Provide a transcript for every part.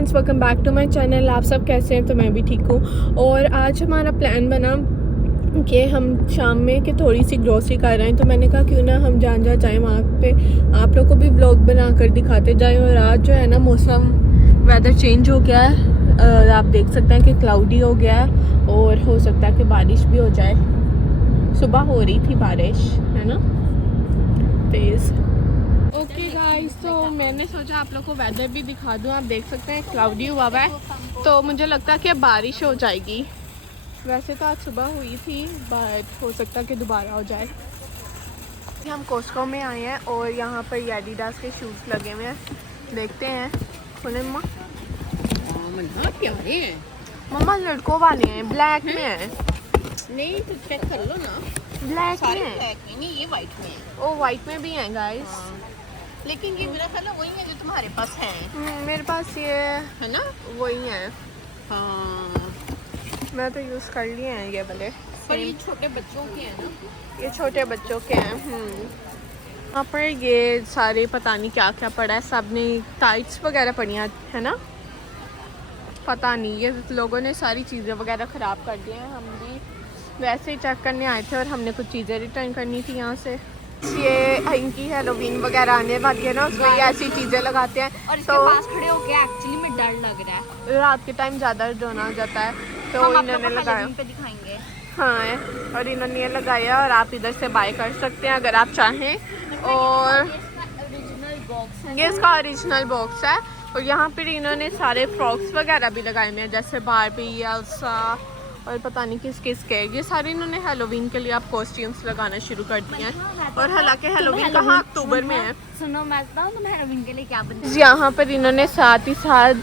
Friends, welcome back to my channel. आप सब कैसे हैं? तो मैं भी ठीक हूँ। और आज हमारा प्लान बना कि हम शाम में कि थोड़ी सी ग्रोसरी कर रहे हैं, तो मैंने कहा क्यों ना हम जहाँ जाएँ वहाँ पे आप लोग को भी व्लॉग बना कर दिखाते जाएँ। और आज जो है ना मौसम वेदर चेंज हो गया है, आप देख सकते हैं कि क्लाउडी हो गया है और हो सकता है कि बारिश भी हो जाए। सुबह हो रही थी बारिश, है ना, तेज़। ओके गाइस, तो मैंने सोचा आप लोग को वेदर भी दिखा दूं। आप देख सकते हैं क्लाउडी हुआ है, तो मुझे लगता है कि बारिश हो जाएगी। वैसे तो आज सुबह हुई थी, बट हो सकता है कि दोबारा हो जाए। हम कोस्को में आए हैं और यहाँ पर एडिडास के शूज़ लगे हुए हैं। देखते हैं, खुले मम्मा। प्यारे हैं मम्मा लड़कों वाले हैं, ब्लैक में है। नहीं तो चेक कर लो ना, ब्लैक सारे में है। ब्लैक में नहीं, ये वाइट में है। ओ वाइट में भी हैं गाइस। लेकिन ये मेरा ख्याल है वही है जो तुम्हारे पास है मेरे पास ये है ना। वही है, हाँ, मैं तो यूज़ कर लिए हैं ये वाले। पर ये छोटे बच्चों के हैं ना। ये छोटे बच्चों के हैं। यहाँ पर ये सारे पता नहीं क्या क्या पड़ा है, सब ने टाइट्स वगैरह पड़ी हैं, है ना, पता नहीं। ये लोगों ने सारी चीज़ें वगैरह ख़राब कर दी हैं। हम भी वैसे ही चेक करने आए थे और हमने कुछ चीज़ें रिटर्न करनी थी यहाँ से। ये इनकी हेलोवीन वगैरह आने वाली है ना, उसमें ये ऐसी चीज़ें लगाते हैं। और इसके तो पास खड़े होके एक्चुअली में डर लग रहा है। रात के टाइम ज़्यादा रोना हो जाता है, तो हम इन्होंने लगाया। Halloween पे दिखाएंगे। हाँ, और इन्होंने ये लगाया और आप इधर से बाय कर सकते हैं अगर आप चाहें। और ओरिजिनल बॉक्स है, ये इसका ओरिजिनल बॉक्स है। और यहाँ पर इन्होंने सारे फ्रॉक्स वगैरह भी लगाए हुए हैं, जैसे बारबी, एल्सा और पता नहीं किस किस के। ये सारे इन्होंने हेलोवीन के लिए आप कॉस्ट्यूम्स लगाना शुरू कर दिए हैं। और हालांकि हेलोवीन कहाँ अक्टूबर में है। सुनो मैं बताऊँ तुम्हें हेलोवीन के लिए क्या बनता यहाँ पर इन्होंने साथ ही साथ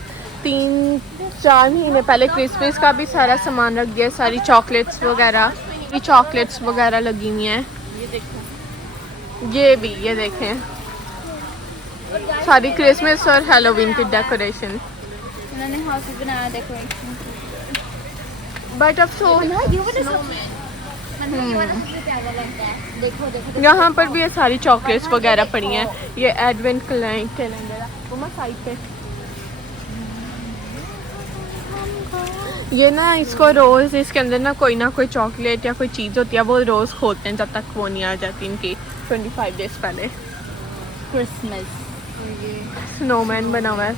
3-4 महीने पहले क्रिसमस का भी सारा सामान रख दिया। सारी चॉकलेट्स वगैरह, ये चॉकलेट्स वगैरह लगी हुई हैं। ये देखो, ये भी, ये देखें, सारी क्रिसमस और हेलोवीन की डेकोरेशन। इन्होंने हाउस भी बनाया डेकोरेशन। बट अफसोस ये वाला सबसे प्यारा लगता है। देखो देखो यहाँ पर भी ये सारी चॉकलेट्स वगैरह पड़ी हैं। ये एडवेंट कैलेंडर है मम्मा साइड पे। ये ना इसको रोज़ इसके अंदर ना कोई चॉकलेट या कोई चीज़ होती है, वो रोज़ खोलते हैं जब तक वो नहीं आ जाती इनकी 25 डेज पहले। क्रिसमस। स्नोमैन बना हुआ है।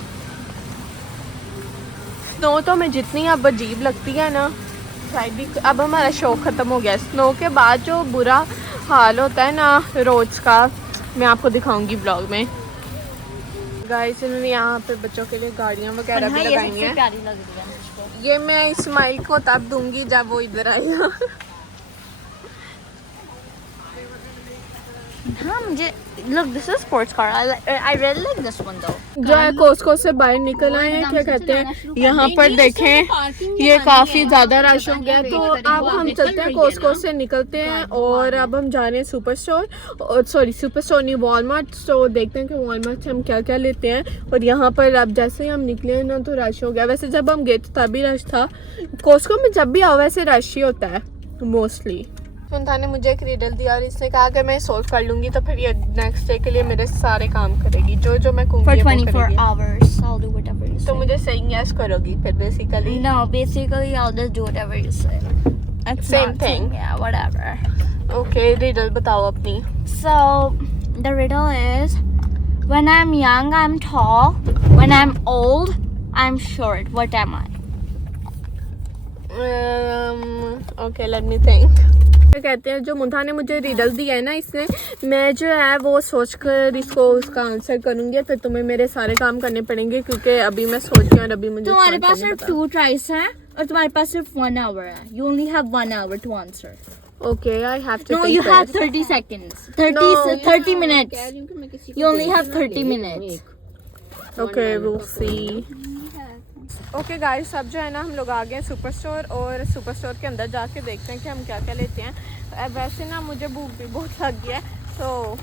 स्नो तो हमें जितनी अब अजीब लगती है ना, शायद भी अब हमारा शौक ख़त्म हो गया है। स्नो के बाद जो बुरा हाल होता है ना रोड्स का, मैं आपको दिखाऊंगी ब्लॉग में। गाइस, इन्होंने यहाँ पे बच्चों के लिए गाड़ियाँ वगैरह भी लगाई हैं। प्यारी लग रही है मुझको। ये मैं इस्माइल को तब दूंगी जब वो इधर आएगा। हाँ, मुझे look, this is sports car. I really like this one though. जो है कोस्को से बाहर निकल आए हैं, क्या कहते हैं, यहाँ पर देखें ये काफ़ी ज़्यादा रश हो गया। तो अब हम चलते हैं, कोस्को से निकलते हैं और अब हम जा रहे हैं सुपर स्टोर, और सॉरी सुपर स्टोर नहीं, वॉलमार्ट। तो देखते हैं कि वॉलमार्ट से हम क्या क्या लेते हैं। और यहाँ पर अब जैसे ही हम निकले हैं ना तो रश हो गया। वैसे जब हम गए तो तभी रश था। कोस्को में जब भी आओ वैसे रश ही होता है मोस्टली। सुनता ने मुझे एक रिडल दिया और इसने कहा कि मैं सॉल्व कर लूँगी तो फिर ये नेक्स्ट डे के लिए मेरे सारे काम करेगी, जो मैं कहूँगी For वो 24 करेगी। hours, I'll do whatever you say. तो मुझे saying yes करोगी फिर basically. No, basically I'll just do whatever you say. It's Same not thing. Yeah, whatever. Okay, riddle बताओ अपनी। So the riddle is, when I'm young, I'm tall. When I'm old, I'm short. What am I? Okay, let me think. कहते हैं जो मुंथा ने मुझे riddle दिया है ना, इसने मैं जो है वो सोचकर इसको उसका आंसर करूँगी, फिर तुम्हें मेरे सारे काम करने पड़ेंगे क्योंकि अभी मैं सोच रही हूँ और अभी मुझे तुम्हारे इसका पास आंसर नहीं सिर्फ 2 tries हैं और तुम्हारे पास सिर्फ 1 hour है. You only have 1 hour to answer. पता। Okay, I have to No, think you have first. 30 seconds. 30 No. 30 minutes. You only have 30 minutes. Okay, we'll see. Okay guys, अब जो है ना हम लोग आ गए हैं सुपर स्टोर, और सुपर स्टोर के अंदर जाके देखते हैं कि हम क्या क्या लेते हैं। वैसे ना मुझे भूख भी बहुत लग गया है, तो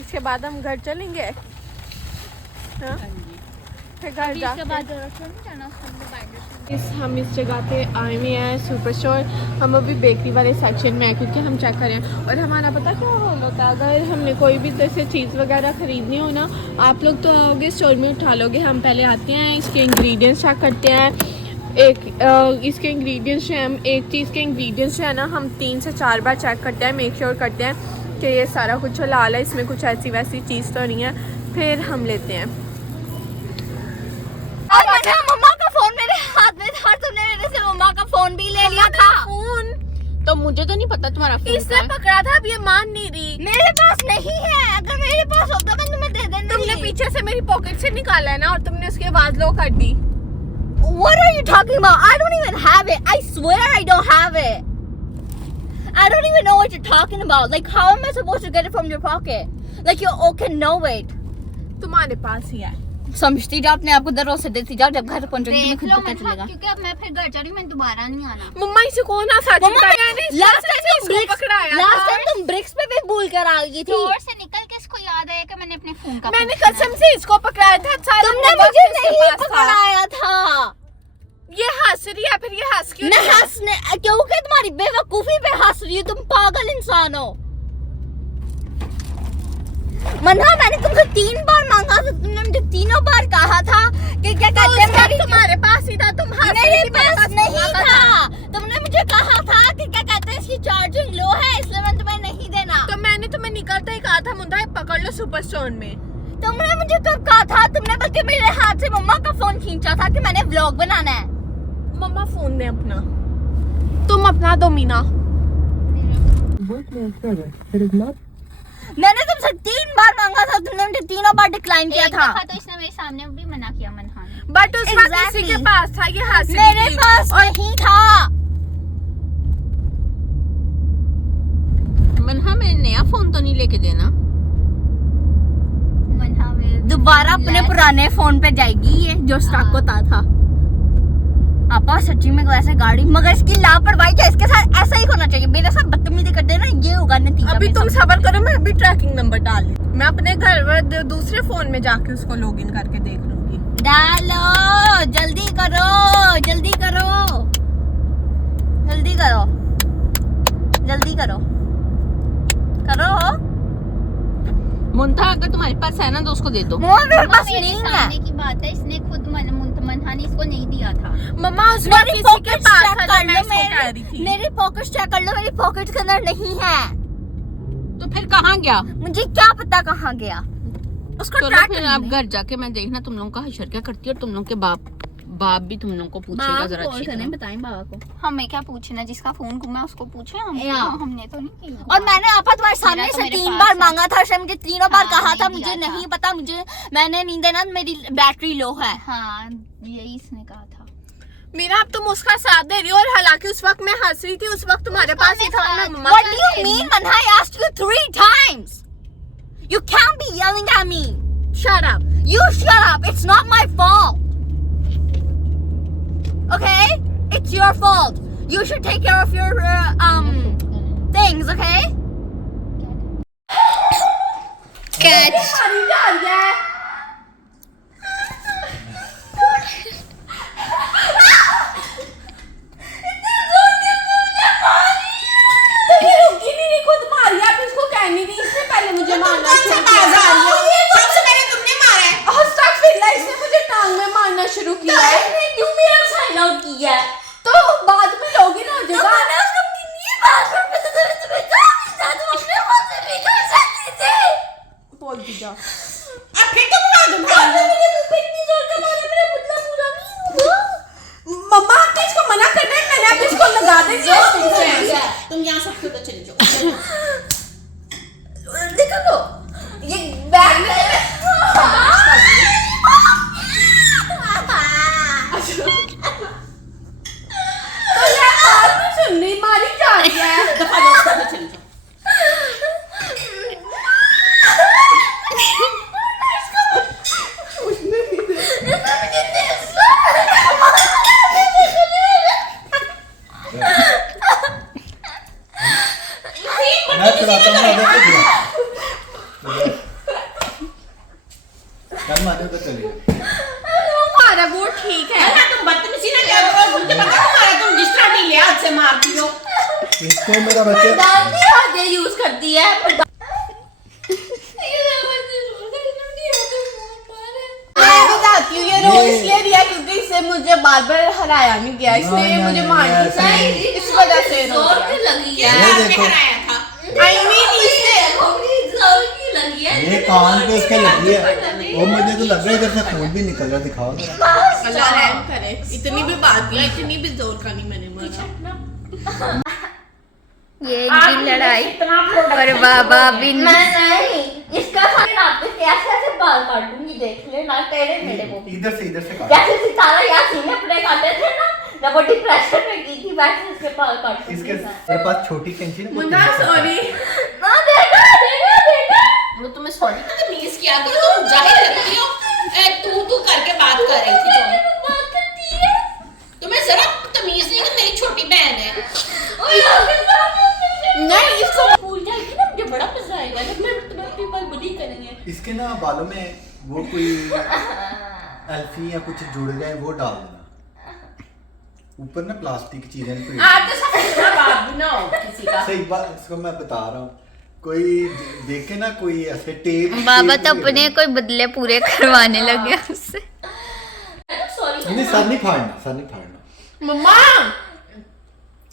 इसके बाद हम घर चलेंगे। हाँ, फिर घर इसके जाके बाद रेस्टोरेंट में जाना, उसके बाद बाइक हम इस जगह पे आए हुए हैं सुपर स्टोर। हम अभी बेकरी वाले सेक्शन में हैं क्योंकि हम चेक करें। और हमारा पता क्या हाल होता है, अगर हमने कोई भी जैसे चीज़ वगैरह ख़रीदनी हो ना, आप लोग तो आओगे स्टोर में उठा लोगे, हम पहले आते हैं इसके इंग्रेडिएंट्स चेक करते हैं। इसके इंग्रेडिएंट्स जो हम एक चीज़ के इंग्रेडिएंट्स जो है ना, हम 3 से 4 बार चेक करते हैं, मेक श्योर करते हैं कि ये सारा कुछ हलाल है, इसमें कुछ ऐसी वैसी चीज़ तो नहीं है, फिर हम लेते हैं। और मुझे मम्मा का फोन मेरे हाथ में था, तुमने मेरे से मम्मा का फोन भी ले लिया था। फोन तो मुझे तो नहीं पता तुम्हारा फोन इसने पकड़ा था, अब ये मान नहीं रही। मेरे पास नहीं है, अगर मेरे पास होता मैं तुम्हें दे देती। तुमने पीछे से मेरी पॉकेट से निकाला है ना, और तुमने उसकी आवाज लो कर दी। What are you talking about? I don't even have it. I swear I don't have it. I don't even know what you're talking about. Like, how am I supposed to get it from your pocket? Like, you all can know it. तुम्हारे पास ही है। समझती जाओ अपने आप को, दर से देती जाओ, जब घर पहुंचोगी तुम्हें खुद लो पता चलेगा। क्योंकि अब मैं फिर घर जा रही हूँ, मैं दोबारा नहीं आना। मम्मा इसे कौन ना सच मम्मा, बताया है? लास्ट टाइम तुम ब्रिक्स पे भी भूल कर आ गई थी। स्टोर से निकल के इसको याद आया कि मैंने अपने फोन का मैंने पूछना है। कसम से इसको पकड़ाया था। सारा तुमने मोबाइल मुझे इसके नहीं पास था। पकड़ाया था। ये हंस रही है, फिर ये हंस क्यों मैं रही है? हंसने क्योंकि तुम्हारी बेवकूफी पे हंस रही हूँ। तुम पागल इंसान हो। मन्ना, मैंने तुमसे 3 बार मांगा था, तुमने मुझे तीनों बार कहा था कि क्या कहते हैं, मेरी तुम्हारे पास ही था, तुम हंस रही मेरे थी, मेरे पास नहीं मौका था। तुमने मुझे कहा था कि क्या कहते हैं, इसकी चार्जिंग लो है, इसलिए मैं तुम्हें नहीं देना। तो मैंने तुम्हें निकलते ही कहा था, मुंडा पकड़ लो सुपर स्टोर में। तुमने मुझे कब कहा था? तुमने बल्कि मेरे हाथ से मम्मा का फोन खींचा था कि मैंने व्लॉग बनाना है। मम्मा फोन दे अपना, तुम अपना दो मीना। मैंने तुमसे 3 बार मांगा था, तुमने मुझे तीनों बार डिक्लाइन किया एक था। दफा तो इसने मेरे सामने भी मना किया मनहा ने। बट उस वक्त Exactly. इसी के पास था, ये हंस रही मेरे थी। पास नहीं था। मनहा में नया फोन तो नहीं लेके देना। मनहा में दोबारा अपने पुराने फोन पे जाएगी ये, जो स्टॉक होता था। आपा सच्ची में ऐसे गाड़ी, मगर इसकी लापरवाही क्या, इसके साथ ऐसा ही होना चाहिए। मेरे साथ बदतमीजी करते ना, ये होगा नतीजा। अभी मेरे तुम साथ। सबर करो, मैं अभी ट्रैकिंग नंबर डाल ली। मैं अपने घर पर दूसरे फोन में जाके उसको लॉगिन करके देख लूंगी। डालो, जल्दी करो, जल्दी करो, जल्दी करो, जल्दी करो, करो। मुंता अगर तुम्हारे पास है ना तो उसको दे दो। मेरे पास मेरे नहीं है। सामने की बात है, इसने खुद मनहा ने इसको नहीं दिया था। मम्मा उस वक्त मेरी किसी के पॉकेट पास चेक था, कर जो मैं लो, इसको कह रही थी। मेरी पॉकेट चेक कर लो, मेरी पॉकेट के अंदर नहीं है। तो फिर कहाँ गया? मुझे क्या पता कहाँ गया। उसको चलो ट्रैक फिर आप घर जाके मैं देखना तुम लोगों का हशर क्या करती है, और तुम लोग के बाप भी तुम लोगों को पूछेगा जरा अच्छी तरह। बताएं बाबा को। हमें क्या पूछना, जिसका फोन घुमा उसको पूछे हम। या। हमने तो नहीं किया। और मैंने आपा तुम्हारे सामने तो से मेरे 3 पास बार है। मांगा था, उसने मुझे 3 बार हाँ, कहा था, नहीं मुझे दिया नहीं था। पता, मुझे मैंने नहीं देना, मेरी बैटरी लो है। हाँ, यही इसने कहा था। मीरा अब तुम उसका साथ दे रही हो, और हालांकि उस वक्त मैं हंस रही थी, उस वक्त तुम्हारे पास ही था। मैं मम्मा What do you mean when I asked you 3 times? You can't be yelling at me. Shut up. You shut up. It's not my fault. Okay? It's your fault. You should take care of your things, okay? Catch. शुरू किया है। क्यों मेरा sign out किया? तो बाद में लोगी ना तो मैंने उसको कितनी बार तुम्हें तुम अपने फोन से भी कर सकती थी। बोल दीजिए। अब फिर तुम मार दो। मेरे मुंह पे इतनी जोर का मारा, मेरा बदला पूरा नहीं हुआ। मम्मा आपने इसको मना करना है, मैंने अब इसको लगा दे। तुम यहाँ सब खुद चले जाओ। देखो लो, ये बैग तो यार बात नहीं सुननी, मारी जा रही है। दफा जाओ, चले जाओ। मैं चलाता हूँ आगे से चला। कल मारे तो चलिए। इसको मेरा बच्चा दादी आगे यूज करती है। मैं बताती हूँ ये रो इसलिए दिया क्योंकि इससे मुझे बार बार हराया नहीं गया, इसने नहीं, मुझे नहीं, मार नहीं, दी ऐसे सही, इस वजह से रो जोर दिया। की लगी ये है। देखो I mean, इसने जोर की लगी है। ये कान पे इसके लगी है और मुझे तो लग रहा है इधर से खून भी निकल रहा है। दिखाओ जरा। अल्लाह रहम करे, इतनी भी बात नहीं, इतनी भी जोर का नहीं मैंने मारा। ये इनकी लड़ाई और बाबा बिन मैं नहीं, इसका फिर आप पे कैसे ऐसे बाल काटूंगी देख लेना तेरे मेरे को। इधर से काट। जैसे सितारा यासीन ने अपने काटे थे ना, जब वो डिप्रेशन में की थी वैसे इसके बाल काटूंगी इसके मैं। तेरे पास छोटी कैंची ना मुन्ना सॉरी, ना देखा देखा देखा। वो तुम्हें सॉरी का तमीज किया करो, तुम जाहिर लगती हो। तू करके बात कर रही थी तुम। बात करती है। तुम्हें जरा तमीज नहीं कि मेरी छोटी बहन है। नहीं इसको भूल जाएगी ना, मुझे बड़ा मजा आएगा जब मैं तुम्हें अपनी बाल बुरी करेंगे। इसके ना बालों में वो कोई अल्फी या कुछ जुड़ गए वो डाल देना। ऊपर ना प्लास्टिक की चीजें कोई आप तो सब बात भी ना हो किसी का। सही बात इसको मैं बता रहा हूँ। कोई देखे ना कोई ऐसे टेप बाबा टेप तो नहीं अपने कोई बदले पूरे करवाने लगे उससे। लगाना। नहीं सर नहीं फाड़ना। मम्मा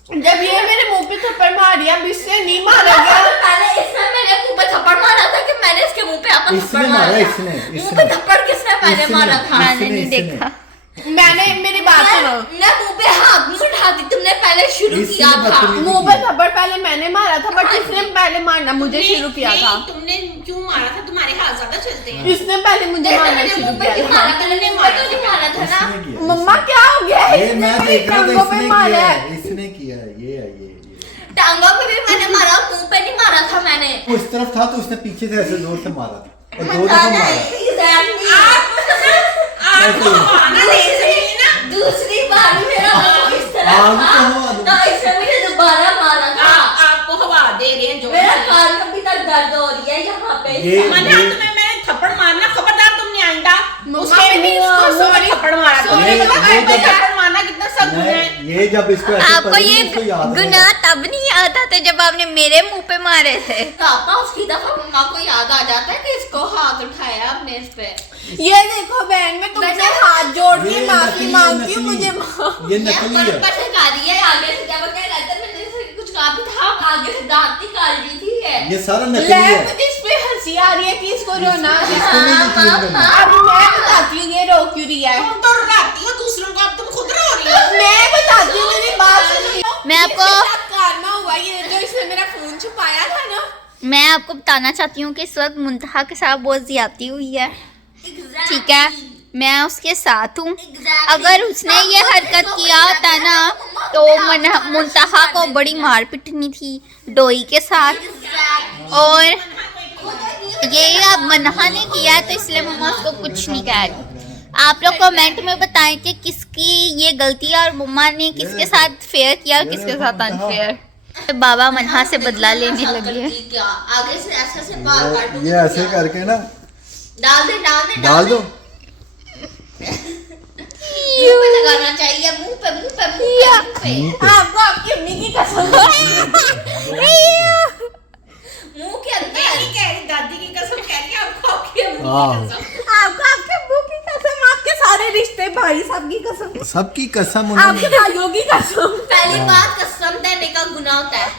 जब ये मेरे मुंह पे थप्पड़ मारी अब इससे नहीं मारा गया। पहले इसने मेरे मुंह पे थप्पड़ मारा था कि मैंने इसके मुंह पे आपको इसने थप्पड़ मारा मारा था? इसने मुंह पे थप्पड़ किसने पहले मारा था? मैंने नहीं देखा। मैंने मेरी बात सुनो, मैं मुंह पे हाथ नहीं उठा दी, तुमने पहले शुरू इसने किया था। बदतमीजी मुंह पे थप्पड़ पहले मैंने मारा था बट इसने पहले मारना मुझे शुरू किया था। नहीं, तुमने क्यों मारा था? तुम्हारे हाथ ज्यादा चलते हैं। इसने पहले मुझे मारना मेरे शुरू मुंह पे किया क्यों था। मारा था? मुंह पे तो नहीं मारा था ना। इसने किया। मम्मा क्या हो गया? ये इसने मैं मेरी देख रहा टांगों था पे इसने मारा किया है। है। इसने किया है ये टांगों पे भी मैंने मारा, मुंह पे नहीं मारा था मैंने। वो इस तरफ था तो उसने पीछे से ऐसे जोर से मारा था और 2 दफा मारा। ऐसे ही। दूसरी बार भी मेरा मुंह इस तरह आग था। तो हवा दो। तो इसने मुझे दोबारा मारा था। आपको हवा दे रहे हैं जो मेरा कान में अभी तक दर्द हो रही है यहाँ पे। ये- मैंने तुम्हें मैंने थप्पड़ मारना, खबरदार तुमने आइंदा मम्मा, उसके भी इसको मुंह पे sorry- थप्पड़ मारा। sorry तुमने बोला, मुंह पे ये जब- थप्पड़ मारना कितना सख्त है। मैं ये जब इसको ऐसे आपको पकड़ी, ये इसको याद नहीं गुनाह तब नहीं आता था जब आपने मेरे मुंह पे मारे थे। पापा उसकी दफा मम्मा को याद आ जाता है कि इसको हाथ उठाया आपने इस पे। ये देखो बहन मैं तुमसे हाथ जोड़ के ये माफी नकली है, मांगती हूँ, नकली। मुझे माफ। ये नकली है। ऊपर से गाली है, आगे से जब मैं रहता मैंने इसे कुछ कहा भी था, आगे से दांत निकाल रही थी ये। ये सारा नकली ले है। मुझे इस पे हंसी आ रही है कि इसको रोना है। इसको नहीं यकीन करना। अब मैं बताती हूँ ये रो क्यों रही है। तुम तो रुलाती हो दूसरों को, अब तुम खुद रो रही हो। मैं बताती हूँ मेरी बात सुनिए। मैं आपको- इसके साथ कारना हुआ ये जो इसने मेरा फोन छुपाया था ना। मैं आपको बताना चाहती हूँ कि इस वक्त मुंतहा के साथ बहुत ज्यादती हुई है, ठीक है। मैं उसके साथ हूँ। अगर उसने ये हरकत किया होता ना तो मुंतहा को बड़ी मार पिटनी थी डोई के साथ। और ये अब मनहा ने किया है तो इसलिए मम्मा उसको कुछ नहीं कह रही। आप लोग कमेंट में बताएं कि किसकी ये गलती है और मम्मा ने किसके साथ फेयर किया और किसके साथ अनफेयर। बाबा मनहा से बदला लेने लगे हैं। क्या आगे से ऐसे बाल काटूं? ये ऐसे करके ना डाल दे। दो। मुंह पे लगाना चाहिए, मुंह पे। आपको आपकी अम्मी की कसम। मुंह के अंदर। नहीं कह रही, दादी की कसम कह रही है, आपको आपकी अम्मी की हाँ। कसम। आपको आपके अब्बू की कसम, आपके सारे रिश्ते भाई सब की कसम, सबकी कसम आपके उन्होंने भाइयों की कसम, पहली बात कसम देने का गुनाह होता है।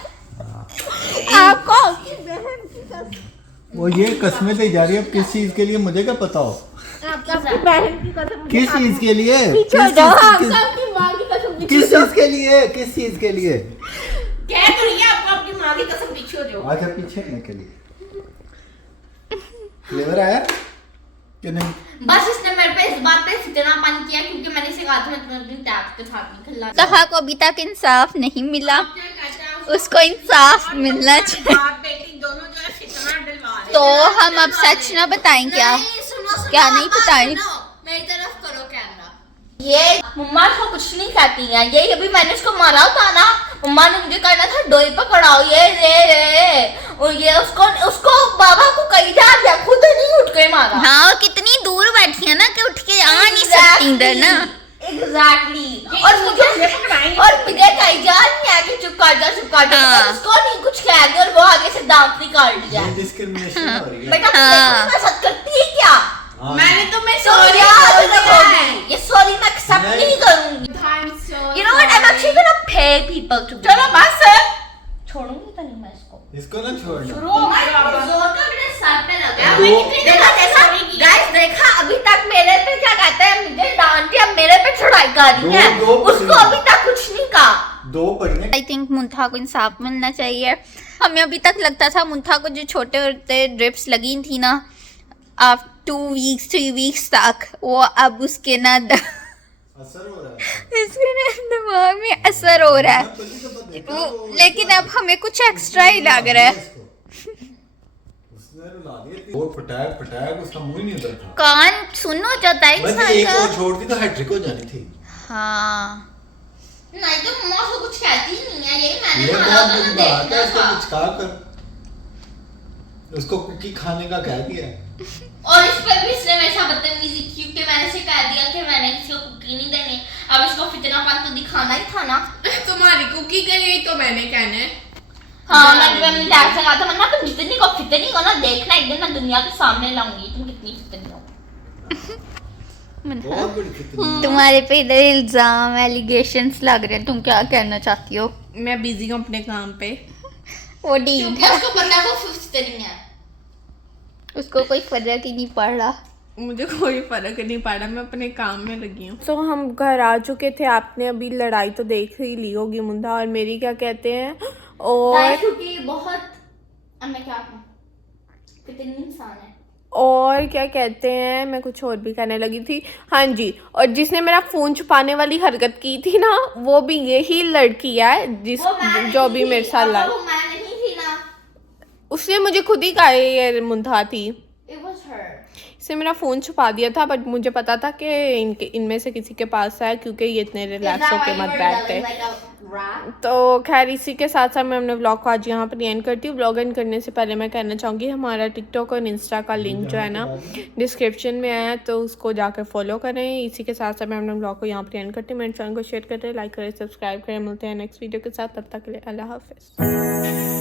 आपको आपकी बहन की कसम, वो ये कस्में दे जा रही है। अब किस चीज के लिए मुझे क्या पता हो? आपको आपकी बहन की कसम, किस चीज के लिए? पीछे हो किस जाओ, चीज- आपको आपकी माँ की कसम, पीछे किस हो जाओ। चीज के लिए? किस चीज के लिए? कह तो रही है, आपको आपकी माँ की कसम पीछे हो जाओ। अच्छा पीछे हटने के लिए। फ्लेवर आया कि नहीं? बस इसने मेरे पे इस बात पे इतना पानी किया क्योंकि मैंने इसे कहा था मैं तुम्हें अपनी टैप के साथ नहीं खिला। मुंतहा को अभी तक इंसाफ नहीं मिला, क्या कहता है उसको इंसाफ मिलना चाहिए। बाप बेटी दोनों जो है फितना डलवा रहे हैं। तो हम अब सच ना बताएं क्या? नहीं, सुनो, क्या नहीं बात बताएं? सुनो, मेरी तरफ करो कैमरा। ये मम्मा को कुछ नहीं कहती हैं। ये अभी मैंने उसको मारा था ना, मम्मा ने मुझे कहना था डोई पकड़ाओ ये रे और ये उसको बाबा को कही जा दिया, खुद नहीं उठ के मारा। हाँ, और कितनी दूर बैठी है ना कि उठ के आ नहीं सकती इधर ना। Exactly. और मुझे कहीं जा नहीं है कि चुप कर जा हाँ। उसको नहीं कुछ कह दिया और वो आगे से दांत निकाल दिया ये डिस्क्रिमिनेशन हो रही है। बेटा हाँ। मेरे साथ करती है क्या हाँ। मैंने तुम्हें तो सॉरी याद बोल दिया है। रखोगी ये सॉरी मैं एक्सेप्ट नहीं। नहीं करूंगी I'm so You know what I'm actually gonna pay people to चलो बस छोड़ूंगी तो नहीं मैं इसको इसको ना छोड़ना। जोर का मेरे सर पे लगा दो- मैं कितनी देखा गाइस देखा अभी तक मेरे पे क्या कहते हैं मुझे डांट के अब मेरे पे चढ़ाई कर रही है दो उसको अभी तक कुछ नहीं कहा 2 पढ़ने। आई थिंक मुंथा को इंसाफ मिलना चाहिए। हमें अभी तक लगता था मुंथा को जो छोटे होते ड्रिप्स लगी थी ना आप 2 वीक्स 3 वीक्स तक वो अब उसके ना असर हो रहा है। इसके ना दिमाग में असर हो रहा है मैं पहले तो देखा वो, वो- लेकिन अब हमें कुछ एक्स्ट्रा ही लग रहा है। उसने रुला दिया वो पटाक उसका मुंह ही नहीं उधर था। कान सुन हो जाता है बस इंसान एक का। और छोड़ती तो हैट्रिक हो जानी थी। हाँ नहीं तो मम्मा उसको कुछ कहती नहीं है यही मैंने ये माना बहुत था बड़ी बात है देखना उसको था कुछ कहा कर। उसको कुकी खाने का कह दिया। और इस पे भी इसने मेरे साथ बदतमीजी की क्योंकि मैंने इसे कह दिया कि मैंने किसी को कुकी नहीं देनी अब इसको फितनापन तो दिखाना ही था ना तुम्हारी कुकी गई तो मैंने कहना है हाँ मैंने डैड से कहा था मन्ना तुम जितनी को फितनी हो ना देखना एक दिन मैं दुनिया के सामने लाऊंगी तुम कितनी फितनी हो बहुत बड़ी कितनी। तुम्हारे पे इधर इल्जाम एलिगेशंस लग रहे हैं तुम क्या कहना चाहती हो? मैं बिजी हूँ अपने काम पे वो ढीठ क्योंकि है उसको पता है वो फितनी है उसको कोई फर्क ही नहीं पड़ रहा। मुझे कोई फर्क नहीं पड़ा मैं अपने काम में लगी हूँ तो हम घर आ चुके थे आपने अभी लड़ाई तो देख ही ली होगी मुंथा और मेरी क्या कहते हैं और क्योंकि बहुत अब मैं क्या कहूँ फितनी इंसान है और क्या कहते हैं मैं कुछ और भी कहने लगी थी हाँ जी और जिसने मेरा फोन छुपाने वाली हरकत की थी ना वो भी यही लड़की है जिस वो मैं जो नहीं भी थी, मेरे साथ अब लड़ वो मैं नहीं थी ना उसने मुझे खुद ही कहा ये मुंथा थी it was her इसने मेरा फ़ोन छुपा दिया था बट मुझे पता था कि इनमें से किसी के पास है क्योंकि ये इतने रिलैक्स होके मत बैठते। तो खैर इसी के साथ साथ मैं अपने व्लॉग को आज यहाँ पर एंड करती हूँ। व्लॉग एंड करने से पहले मैं कहना चाहूँगी हमारा टिकटॉक और इंस्टा का लिंक जो है ना डिस्क्रिप्शन में है तो उसको जाकर फॉलो करें। इसी के साथ साथ मैं अपने व्लॉग को यहाँ पर एंड करती हूँ। मेरे चैनल को शेयर करें, लाइक करें, सब्सक्राइब करें। मिलते हैं नेक्स्ट वीडियो के साथ, तब तक के लिए अल्लाह हाफिज़।